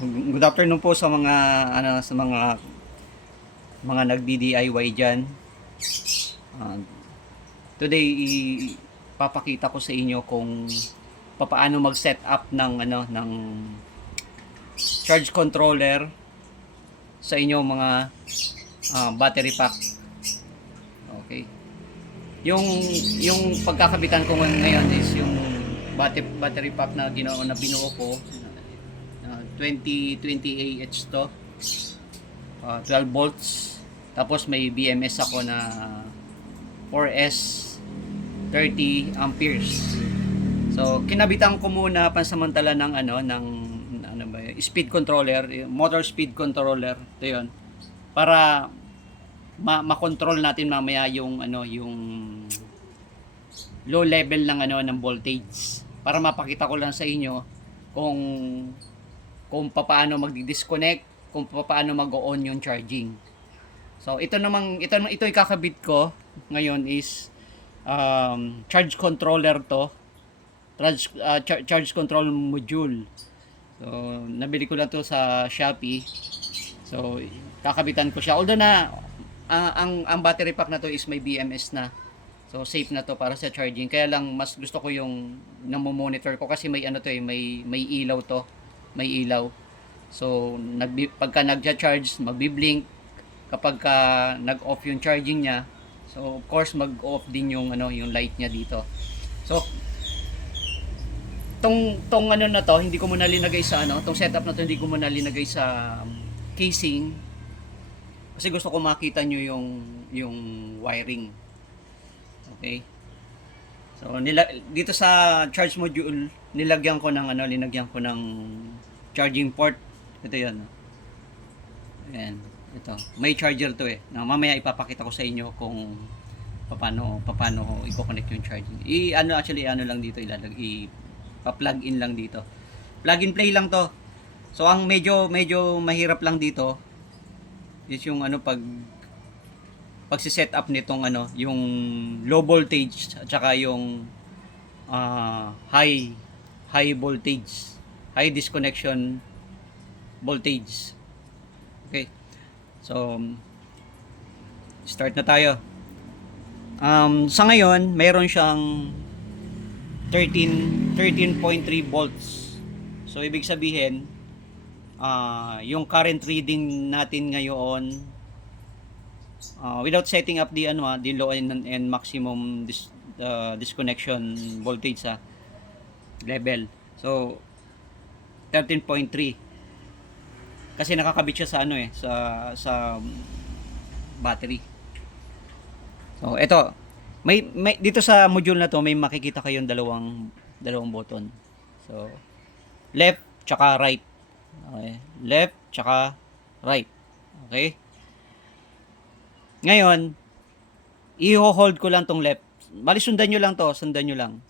Good afternoon po sa mga sa mga nagdi-DIY diyan. Ah, Today papakita ko sa inyo kung papaano mag-set up ng ng charge controller sa inyong mga battery pack. Okay. Yung yung pagkakabitan ko ngayon is yung battery pack na binuo ko, 20 Ah to, 12 volts. Tapos may BMS ako na 4S 30 amperes. So kinabitan ko muna pansamantala ng ano ba yun, speed controller, motor speed controller. Ito 'yon. Para makontrol natin mamaya yung low level ng ng voltage. Para mapakita ko lang sa inyo kung paano magdi-disconnect, kung paano mag-on yung charging. So ito ikakabit ko ngayon is charge controller to. Charge control module. So nabili ko lang to sa Shopee. So kakabitan ko siya. Although na ang battery pack na to is may BMS na. So safe na to para sa charging. Kaya lang mas gusto ko yung namo-monitor ko kasi may may ilaw to. May ilaw. So pagka nagcha-charge, magbi-blink kapag nag-off yung charging niya. So of course mag-off din yung light niya dito. So tong na to, hindi ko muna linagay sa tong setup na to hindi ko muna linagay sa casing kasi gusto ko makita nyo yung wiring. Okay? So dito sa charge module, linagyan ko ng charging port. Ito 'yan. Ayan, ito. May charger to eh. Na mamaya ipapakita ko sa inyo kung paano i-connect yung charging. Actually lang dito pa-plug in lang dito. Plug and play lang to. So ang medyo mahirap lang dito is yung pagsi-set up nitong yung low voltage at saka yung high voltage, high disconnection voltage. Okay. So start na tayo. Sa ngayon, mayroon siyang 13.3 volts. So ibig sabihin, yung current reading natin ngayon, without setting up the low and maximum disconnection voltage level. So 13.3 kasi nakakabit siya sa sa battery. So ito, may dito sa module na to may makikita kayong dalawang button. So left tsaka right. Okay. Left tsaka right. Okay? Ngayon, i-hold ko lang tong left. Bali sundan nyo lang to, sundan nyo lang.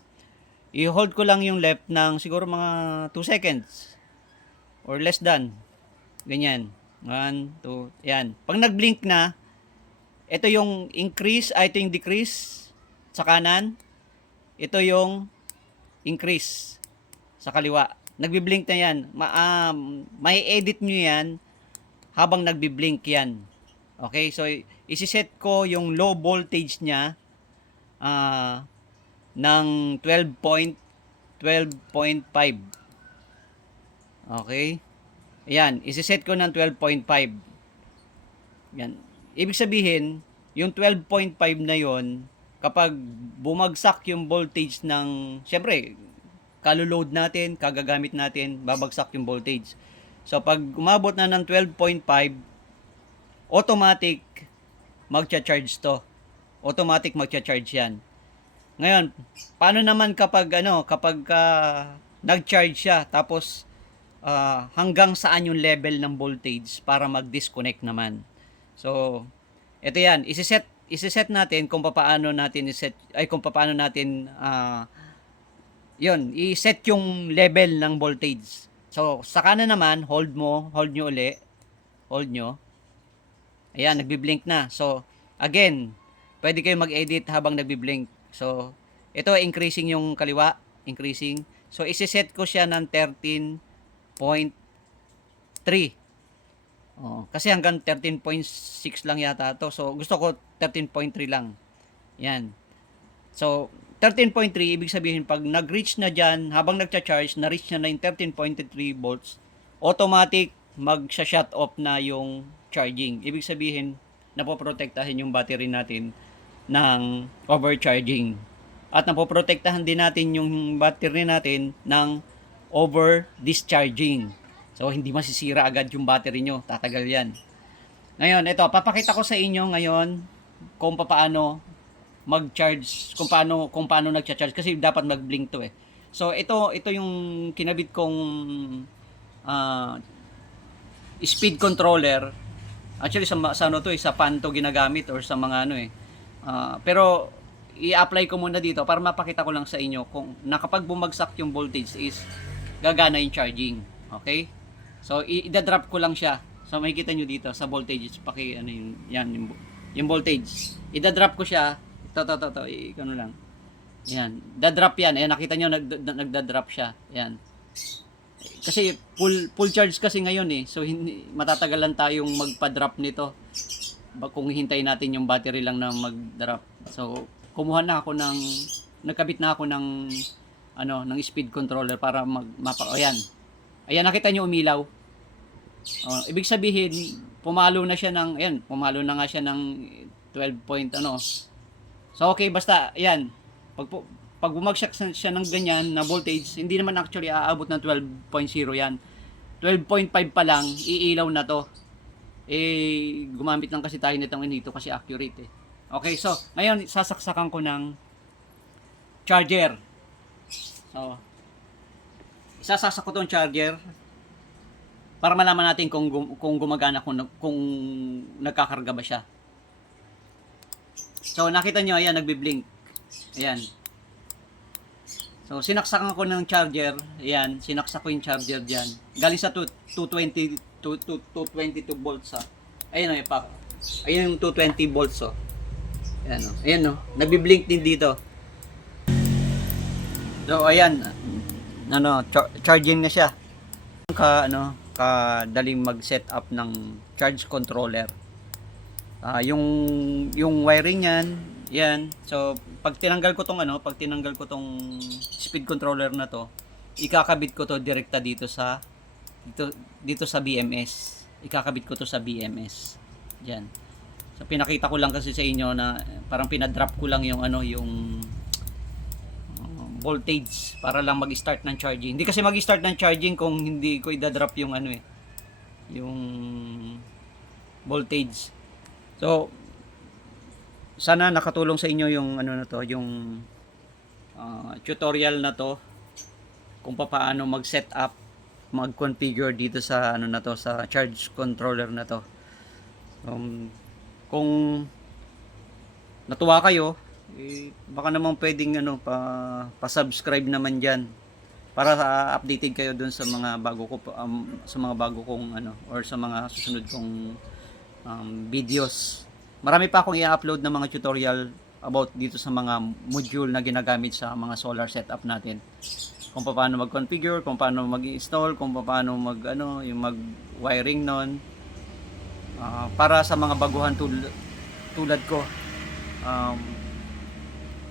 I-hold ko lang yung left ng siguro mga 2 seconds or less than. Ganyan. 1, 2, yan. Pag nag-blink na, ito yung increase, ito yung decrease sa kanan. Ito yung increase sa kaliwa. Nagbi-blink na yan. May edit nyo yan habang nagbi-blink yan. Okay, so isi-set ko yung low voltage niya ng 12.5. Okay? Ayan, isi-set ko ng 12.5. Yan. Ibig sabihin, yung 12.5 na yon, kapag bumagsak yung voltage ng, syempre, kaloload natin, kagagamit natin, babagsak yung voltage. So, pag umabot na ng 12.5, automatic magcha-charge to. Automatic magcha-charge yan. Ngayon, paano naman kapag nag-charge siya tapos hanggang saan yung level ng voltage para mag-disconnect naman. So, ito yan, isi-set natin kung paano natin i-set yung level ng voltage. So, sa kanan naman, hold nyo uli. Hold nyo. Ayan, nagbi-blink na. So, again, pwede kayo mag-edit habang nagbi-blink. So, ito increasing yung kaliwa, increasing. So, isi-set ko siya ng 13.5. 3. Kasi hanggang 13.6 lang yata to. So, gusto ko 13.3 lang. Yan. So, 13.3, ibig sabihin, pag nag-reach na dyan, habang nagcha-charge, na-reach na yung 13.3 volts, automatic, mag-shut off na yung charging. Ibig sabihin, napoprotektahin yung battery natin ng overcharging. At napoprotektahan din natin yung battery natin ng over-discharging. So, hindi masisira agad yung battery nyo. Tatagal yan. Ngayon, ito, papakita ko sa inyo ngayon kung paano mag-charge, kung paano nagcha-charge. Kasi dapat mag-blink to eh. So, ito yung kinabit kong speed controller. Actually, sa ano to eh, sa pan to ginagamit or sa mga ano eh. Pero, i-apply ko muna dito para mapakita ko lang sa inyo kung nakapag bumagsak yung voltage is gagana yung charging. Okay? So, i-drop ko lang siya. So, makikita nyo dito sa voltage. Ano yun, yan, yung voltage. I-drop ko siya. Ito, ano lang. Yan. Da-drop yan. Ayan, nakita nyo, nagda-drop siya. Yan. Kasi, full charge kasi ngayon eh. So, matatagalan tayong magpa-drop nito. Kung hintayin natin yung battery lang na mag-drop. So, kumuha na ako nagkabit na ako ng speed controller para ayan. Ayan, nakita nyo umilaw. Ibig sabihin, pumalo na nga siya ng 12 point So, okay, basta, ayan. Pag bumagsak siya ng ganyan na voltage, hindi naman actually aabot ng 12.0 yan. 12.5 pa lang, iilaw na to. Gumamit lang kasi tayo nitong inito kasi accurate eh. Okay, so, ngayon, sasaksakan ko ng charger. So, isasasak ko tong charger para malaman natin kung gumagana, kung nagkakarga ba siya. So, nakita nyo, ayan, nagbi-blink. Ayan. So, sinaksakan ko ng charger. Ayan, sinaksak ko yung charger dyan. Galing sa 222 volts. Ayan o, ayan yung 220 volts o. Ayan o, nagbi-blink din dito. So, ayan. Charging na siya. Kadaling mag-set up ng charge controller. Yung wiring niyan, yan. So, pag tinanggal ko tong speed controller na to, ikakabit ko to direkta dito sa BMS. Ikakabit ko to sa BMS. Diyan. So, pinakita ko lang kasi sa inyo na parang pinadrop ko lang yung voltage para lang mag-start ng charging. Hindi kasi mag-start ng charging kung hindi ko i-drop yung yung voltage. So, sana nakatulong sa inyo yung yung tutorial na to kung paano mag-set up, mag-configure dito sa sa charge controller na to. Kung natuwa kayo, baka naman pwedeng pa-subscribe naman diyan para updated kayo dun sa mga bago kong or sa mga susunod kong videos. Marami pa akong i-upload na mga tutorial about dito sa mga module na ginagamit sa mga solar setup natin. Kung paano mag-configure, kung paano mag-install, kung paano yung mag-wiring nun. Para sa mga baguhan tulad ko.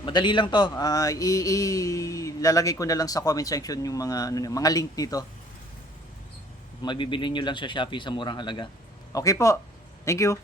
Madali lang to. Ilalagay ko na lang sa comment section yung mga link nito. Mabibili nyo lang sa Shopee sa murang halaga. Okay po. Thank you.